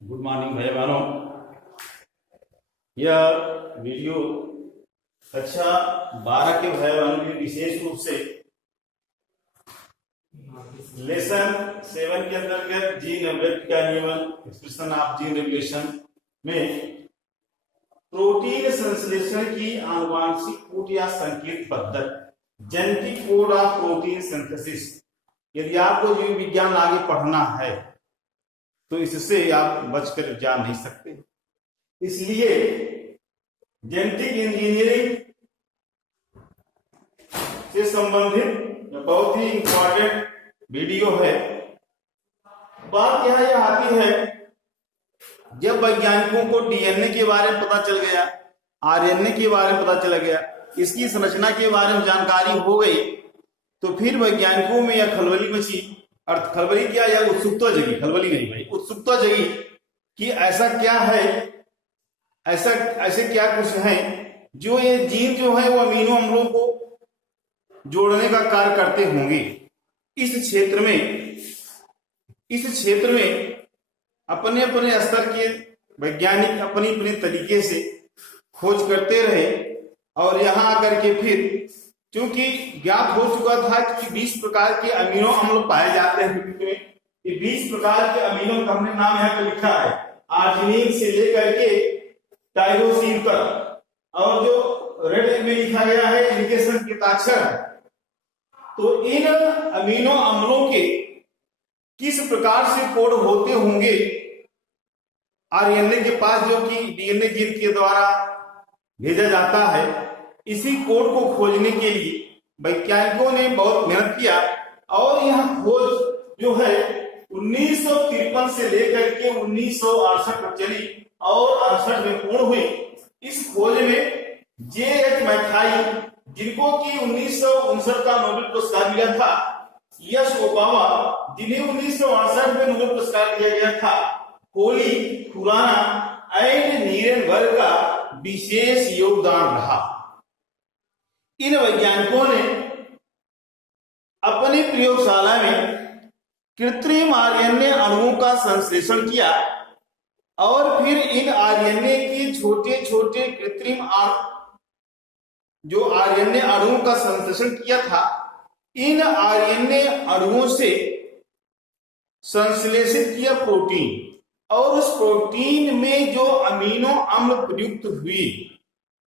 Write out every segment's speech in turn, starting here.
Good morning भाई बहनों। यह वीडियो कक्षा 12 के भाई बहनों के विशेष रूप से लेसन 7 के अंतर्गत जीन व्यक्त का नियमन एक्सप्रेशन ऑफ जीन रेगुलेशन में प्रोटीन संश्लेषण की आनुवांशिक कूट या संकेत पद्धति genetic code of protein synthesis. यदि आपको जीव विज्ञान आगे पढ़ना है तो इससे आप बचकर जा नहीं सकते। इसलिए जेनेटिक इंजीनियरिंग से संबंधित बहुत ही इंपॉर्टेंट वीडियो है। बात यह आती है, जब वैज्ञानिकों को डीएनए के बारे में पता चल गया, आरएनए के बारे में पता चल गया, इसकी संरचना के बारे में जानकारी हो गई, तो फिर वैज्ञानिकों में यह खलबली मची। अर्थ खलबली क्या, या उत्सुकता जगी, खलबली नहीं भाई, उत्सुकता जगी कि ऐसा क्या है, ऐसे क्या कुछ है जो ये जीन जो है वो अमीनो अम्लों को जोड़ने का कार्य करते होंगे। इस क्षेत्र में अपने अपने स्तर के वैज्ञानिक अपने अपने तरीके से खोज करते रहे और यहां आकर के फिर क्योंकि ज्ञात हो चुका था कि 20 प्रकार के अमीनो अम्ल पाए जाते हैं पृथ्वी में। ये 20 प्रकार के अमीनो का हमने नाम यहाँ पे लिखा है, आर्जिनिन से लेकर के टाइरोसिन तक, और जो रेड में लिखा गया है इनके संकेताक्षर। तो इन अमीनो अम्लों के किस प्रकार से कोड होते होंगे आरएनए के पास, जो कि डीएनए जीन के द्वारा भेजा जाता है, इसी कोड को खोजने के लिए वैज्ञानिकों ने बहुत मेहनत किया। और यह खोज जो है 1953 से लेकर के 1968 तक चली और 68 में पूर्ण हुई। इस खोज में जे.एच. मैथाई, जिनको कि 1959 का नोबेल पुरस्कार मिला था, यश ओबामा, जिन्हें 1968 में नोबेल पुरस्कार दिया गया था, होली खुराना एंड नीरेनबर्ग का विशेष योगदान रहा। इन वैज्ञानिकों ने अपनी प्रयोगशाला में कृत्रिम आरएनए अणुओं का संश्लेषण किया और फिर इन आरएनए के छोटे छोटे कृत्रिम जो आरएनए अणुओं का संश्लेषण किया था, इन आरएनए अणुओं से संश्लेषित किया प्रोटीन, और उस प्रोटीन में जो अमीनो अम्ल प्रयुक्त हुए,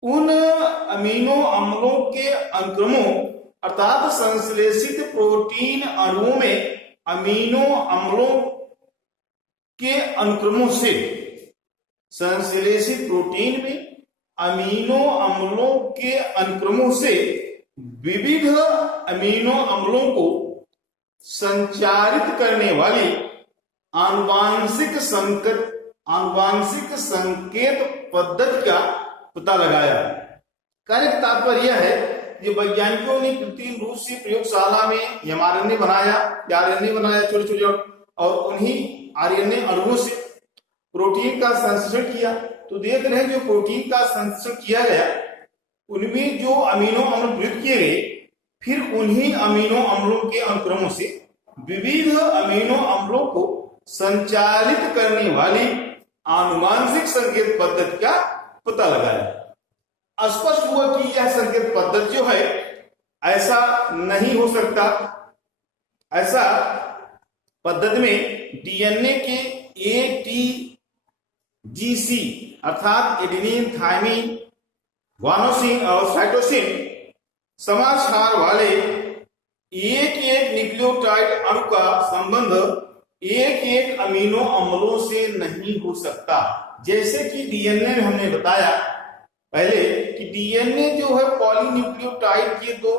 उन अमीनो अम्लों के अनुक्रमों अर्थात संश्लेषित प्रोटीन अणुओं में अमीनो अम्लों के अनुक्रमों से, संश्लेषित प्रोटीन में अमीनो अम्लों के अनुक्रमों से विविध अमीनो अम्लों को संचारित करने वाली आनुवांशिक संकेत पद्धति का पता लगाया। कहने का तात्पर्य यह है कि वैज्ञानिकों ने कृत्रिम रूप से प्रयोगशाला में आरएनए बनाया छोटे-छोटे, और उन्हीं आरएनए अणुओं से प्रोटीन का संश्लेषण किया। तो देख रहे हैं जो प्रोटीन का संश्लेषण किया गया, उनमें जो अमीनो अम्ल प्रयुक्त किए गए, फिर उन्हीं अमीनो अम्लों के अनुक्रमों से विविध अमीनो अम्लों को संचालित करने वाली आनुवांशिक संकेत पद्धति का पता लगाया। स्पष्ट हुआ कि यह संकेत पद्धति जो है ऐसा नहीं हो सकता। ऐसा पद्धति में डीएनए के एटीजीसी अर्थात एडेनिन, थायमिन, ग्वानोसिन और साइटोसिन समाचार वाले एक एक न्यूक्लियोटाइड अणु का संबंध एक एक अमीनो अम्लों से नहीं हो सकता। जैसे कि डीएनए में हमने बताया पहले कि डीएनए जो है पॉलीन्यूक्लियोटाइड के 2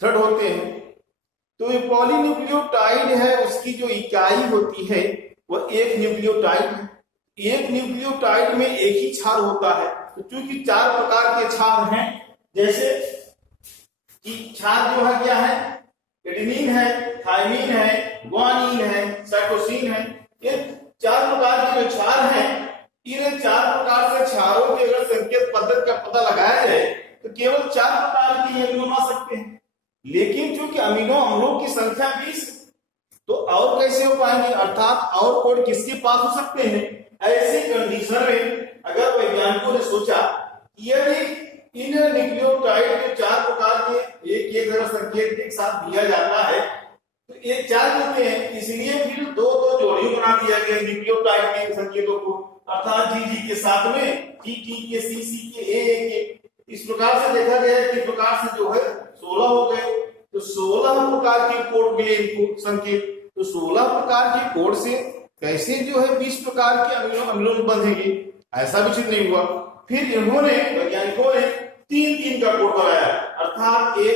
थ्रेड होते हैं। तो ये पॉलीन्यूक्लियोटाइड है, उसकी जो इकाई होती है वह एक न्यूक्लियोटाइड है। एक न्यूक्लियोटाइड में एक ही क्षार होता है। तो चूंकि 4 प्रकार के क्षार हैं, जैसे कि क्षार जो है क्या है, एडेनिन है, थायमिन है, ग्वानिन है, साइटोसिन है। ये 4 प्रकार के जो क्षार हैं, इन 4 प्रकार से क्षारों के अगर संकेत पद्धति का पता लगाया जाए तो केवल 4 प्रकार के अमीनो बना सकते हैं। लेकिन चूंकि अमीनो अम्लों की संख्या 20, तो और कैसे हो पाएंगे, अर्थात और कोड किसके पास हो सकते हैं। ऐसी कंडीशन में अगर वैज्ञानिकों ने सोचा यदि इन न्यूक्लियोटाइड के 4 प्रकार के एक एक अगर संकेत एक साथ दिया जाता है तो ये 4 होते हैं, इसलिए फिर दो दो जोड़ी बना दिया गया न्यूक्लियोटाइड के संकेतों को, अर्थात जी के साथ में टी के सी के ए के। इस प्रकार से देखा गया है कि प्रकार से जो है 16 हो गए, तो 16 प्रकार के कोड मिले इनको संकेत। तो 16 प्रकार के कोड से कैसे जो है 20 प्रकार के अम्लों बंधेंगे, ऐसा भी चिन्ह नहीं हुआ। फिर इन्होंने वैज्ञानिकों ने 3 का कोड बनाया, अर्थात ए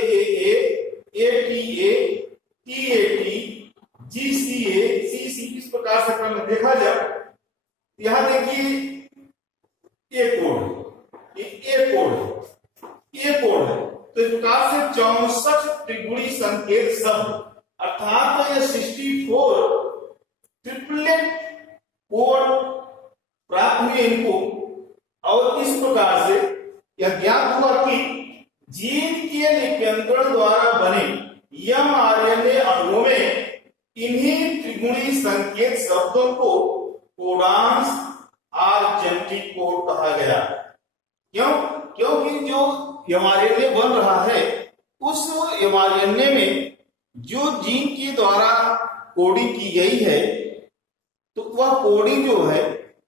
टी जी सी इस प्रकार से क्रम में देखा जाए। यहां देखिए एक कोड है, तो इस प्रकार से 64 त्रिगुणी संकेत शब्द, अर्थात यह 64 ट्रिपलेट कोड प्राप्त हुए इनको। और इस प्रकार से यह ज्ञात हुआ कि जीन के लिप्यंतरण द्वारा बने एमआरएनए अणुओं में इन्हीं त्रिगुणी संकेत शब्दों को कोडांस आर्जेंटिक कोड कहा गया। क्यों? क्योंकि जो एमआरएनए बन रहा है उस एमआरएनए में जो जीन के द्वारा कोडिंग की गई है तो वह कोडिंग जो है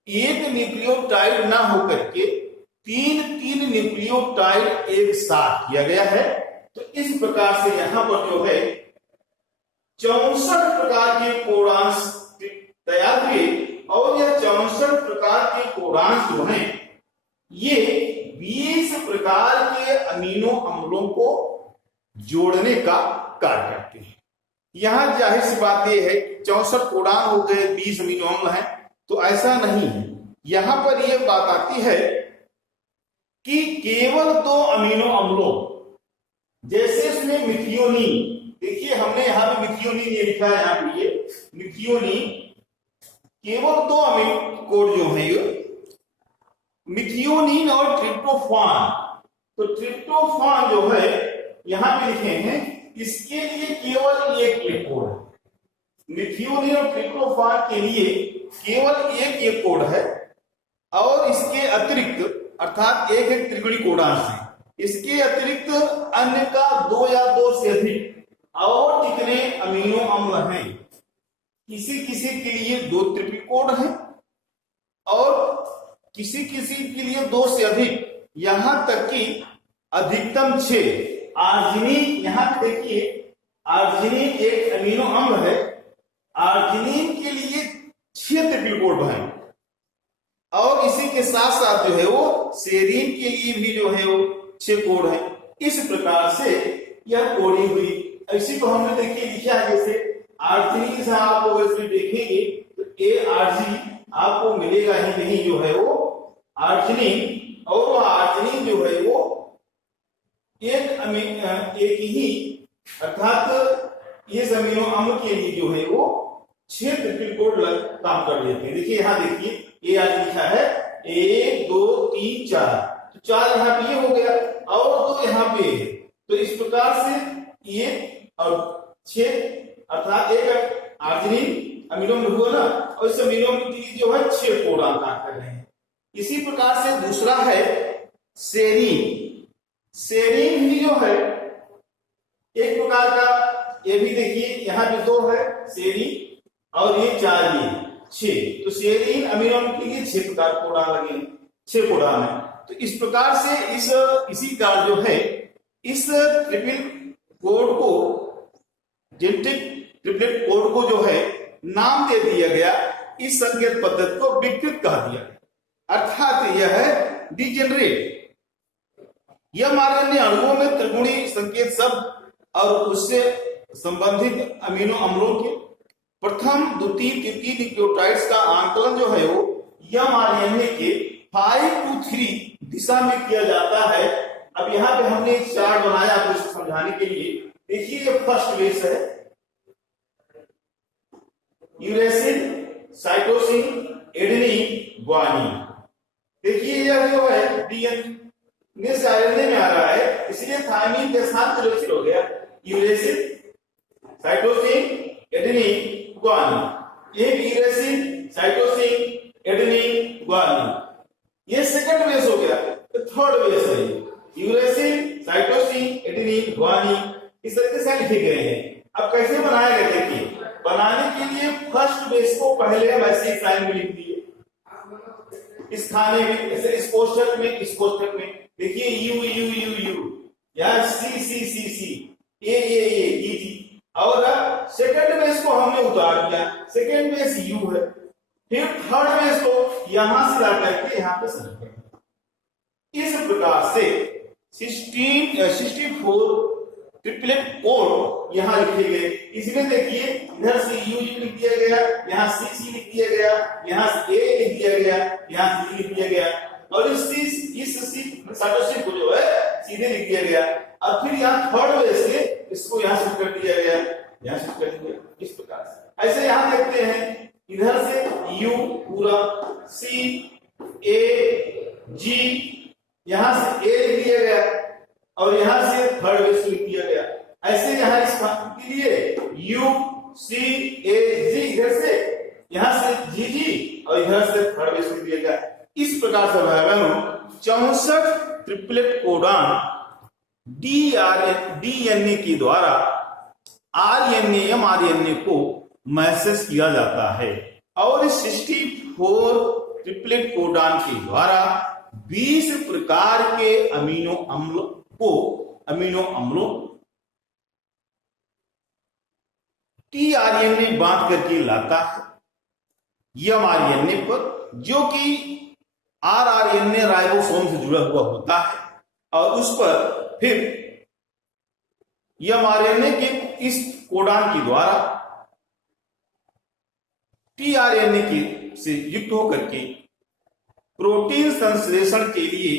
एक न्यूक्लियोटाइड ना होकर के 3 न्यूक्लियोटाइड एक साथ किया गया है। तो इस प्रकार से यहां पर जो है 64 प्रकार के कोडांस तैयार हुए, और यह 64 प्रकार के कोडांस जो हैं ये 20 प्रकार के अमीनो अम्लों को जोड़ने का कार्य करते हैं। यहां जाहिर सी बात यह है 64 कोडान हो गए 20 अमीनो अम्ल हैं, तो ऐसा नहीं है। यहां पर यह बात आती है कि केवल 2 अमीनो अम्लों, जैसे इसमें मिथियोनिन, देखिए हमने यहां पे मिथियोनिन ये लिखा है, यहां पे ये मिथियोनिन, केवल 2 अमीनो कोड जो है ये मिथियोनिन और ट्रिप्टोफान। तो ट्रिप्टोफान जो है यहां पे लिखे हैं, इसके लिए केवल एक कोड है। मिथियोनिन और ट्रिप्टोफान के लिए केवल एक कोड है, और इसके अतिरिक्त अर्थात एक त्रिगुणी कोडांश है, इसके अतिरिक्त अन्य का 2 या 2 से अधिक और जितने अमीनो अम्ल हैं, किसी किसी के लिए 2 ट्रिपल कोड है और किसी किसी के लिए 2 से अधिक, यहां तक कि अधिकतम 6। आर्जिनिन, यहां पे देखिए आर्जिनिन एक अमीनो अम्ल है, आर्जिनिन के लिए 6 ट्रिपल कोड है, और इसी के साथ साथ जो है वो सेरीन के लिए भी जो है वो 6 कोड है। इस प्रकार से यह कोडिंग हुई। इसी को हमने देखिए लिखा है, जैसे आर्जिनिन से आप अगर इसमें देखेंगे तो ARG आपको मिलेगा ही नहीं, जो है वो आर्जिनिन, और वो आर्जिनिन जो है वो एक ही अर्थात इस अमीनो अम्ल के लिए जो है वो 6 ट्रिपल कोड काम कर लेते हैं। देखिए यहां देखिए ये आज लिखा है 1 2 3 4, तो 4 यहाँ पे ये हो गया और 2 यहाँ पे है। तो इस प्रकार से ये और 6 अर्थात एक आर्जिनिन अमीनो अम्ल हुआ ना, और इस अमीनो अम्ल के लिए जो है 6 कोड काम कर रहे हैं। इसी प्रकार से दूसरा है सेरीन। सेरीन भी जो है एक प्रकार का, ये भी देखिए यहाँ पे 2 है सेरीन और ये 4 ये 6, तो सेरीन अमीनो अम्ल के लिए 6 प्रकार कोडान लगे, 6 कोडान है। तो इस प्रकार से इसी का जो है इस ट्रिपल कोड को, जेनेटिक ट्रिपलेट कोड को जो है नाम दे दिया गया, इस संकेत पद्धति को विकृत कह दिया, अर्थात यह है डिजेनरेट। यह एमआरएनए अणुओं में त्रिगुणी संकेत शब्द और उससे संबंधित अमीनो अम्लों के प्रथम, द्वितीय, तृतीय न्यूक्लियोटाइड्स का आंकलन जो है वो एमआरएनए के 5 to 3 दिशा में किया जाता है। अब यहाँ पे हमने एक चार्ट बनाया आपको इसको समझाने के लिए। देखिए ये फर्स्ट बेस है, यूरेसिन, साइटोसिन, एडेनिन, ग्वानिन। देखिए यह जो है डीएनए से आरएनए में आ रहा है, इसलिए थायमिन के साथ रिलेशन हो गया, यूरेसिन, साइटोसिन, एडेनिन, ग्वानिन, एक यूरेसिल, साइटोसिन, एडेनिन, ग्वानिन। ये सेकंड बेस हो गया। तो थर्ड बेस है यूरेसिल, साइटोसिन, एडेनिन, ग्वानिन, इस तरीके से लिखे गए हैं। अब कैसे बनाया गया देखिए, बनाने के लिए फर्स्ट बेस को पहले हम ऐसे साइन में लिख दिए, इस खाने में ऐसे, इस कोष्ठक में, इस कोष्ठक में देखिए यू यू यू यू, या सी सी सी सी, ए ई जी। और सेकंड बेस को हमने उतार दिया, सेकंड बेस यू है, फिर थर्ड बेस को यहां से ला करके यहां पे सेट कर दिया। इस प्रकार से 64 ट्रिपलेट कोड यहां लिखे गए। इसमें देखिए इधर से यू लिख दिया गया, यहाँ सी लिख दिया गया, यहाँ से ए लिख दिया गया, यहाँ सी लिख दिया गया, और इस साइटोसिन को जो है सीधे लिख दिया गया। अब फिर यहाँ थर्ड बेस से इसको यहाँ शिफ्ट कर दिया गया, यहाँ शिफ्ट कर दिया, इस प्रकार से। ऐसे यहाँ देखते हैं इधर से यू पूरा, सी, ए, जी, यहां से ए लिख दिया गया, और यहां से थर्ड बेस लिख दिया गया। ऐसे यहां इस के लिए यू, सी, ए, जी, इधर से यहां से जी जी, और इधर से थर्ड बेस लिख दिया गया। इस प्रकार से भाई बहनों 64 ट्रिपलेट कोडान डीएनए के द्वारा आरएनए एमआरएनए को मैसेज किया जाता है, और 64 ट्रिपलेट कोडान के द्वारा 20 प्रकार के अमीनो अम्लों टीआरएनए बांध करके लाता है एमआरएनए पर, जो कि आरआरएनए राइबोसोम से जुड़ा हुआ होता है, और उस पर फिर एमआरएनए के इस कोडान के द्वारा टीआरएनए के से युक्त होकर के प्रोटीन संश्लेषण के लिए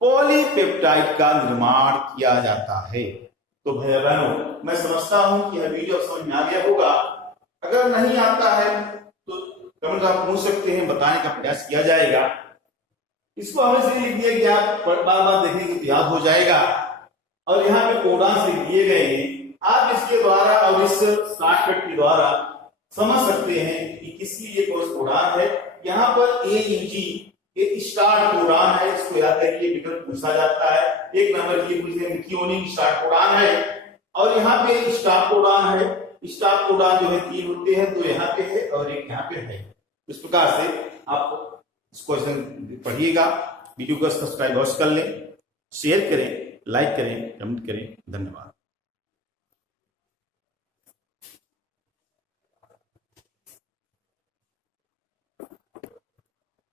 पॉलीपेप्टाइड का निर्माण किया जाता है। तो भाई बहनों, मैं समझता हूं कि यह वीडियो समझ में आ गया होगा। अगर नहीं आता है तो कमेंट आप पूछ सकते हैं, बताने का प्रयास किया जाएगा। इसको हमें से लिख दिया गया, बार बार देखने की याद हो जाएगा, और यहाँ पे कोडान लिख दिए गए हैं। आप इसके द्वारा और इस शॉर्टकट के द्वारा समझ सकते हैं कि किसके लिए कौन सा कोडान है। यहाँ पर AUG ये स्टार्ट कोडान है, इसको याद रखिए, विकल्प पूछा जाता है। एक नंबर की पूछे मिथियोनिन स्टार्ट कोडान है, और यहाँ पे स्टार्ट कोडान है। स्टार्ट कोडान जो है 3 होते हैं, तो यहाँ पे है और एक यहाँ पे है। इस प्रकार से आप इस क्वेश्चन पढ़िएगा। वीडियो को सब्सक्राइब कर लें, शेयर करें, लाइक करें, कमेंट करें। धन्यवाद।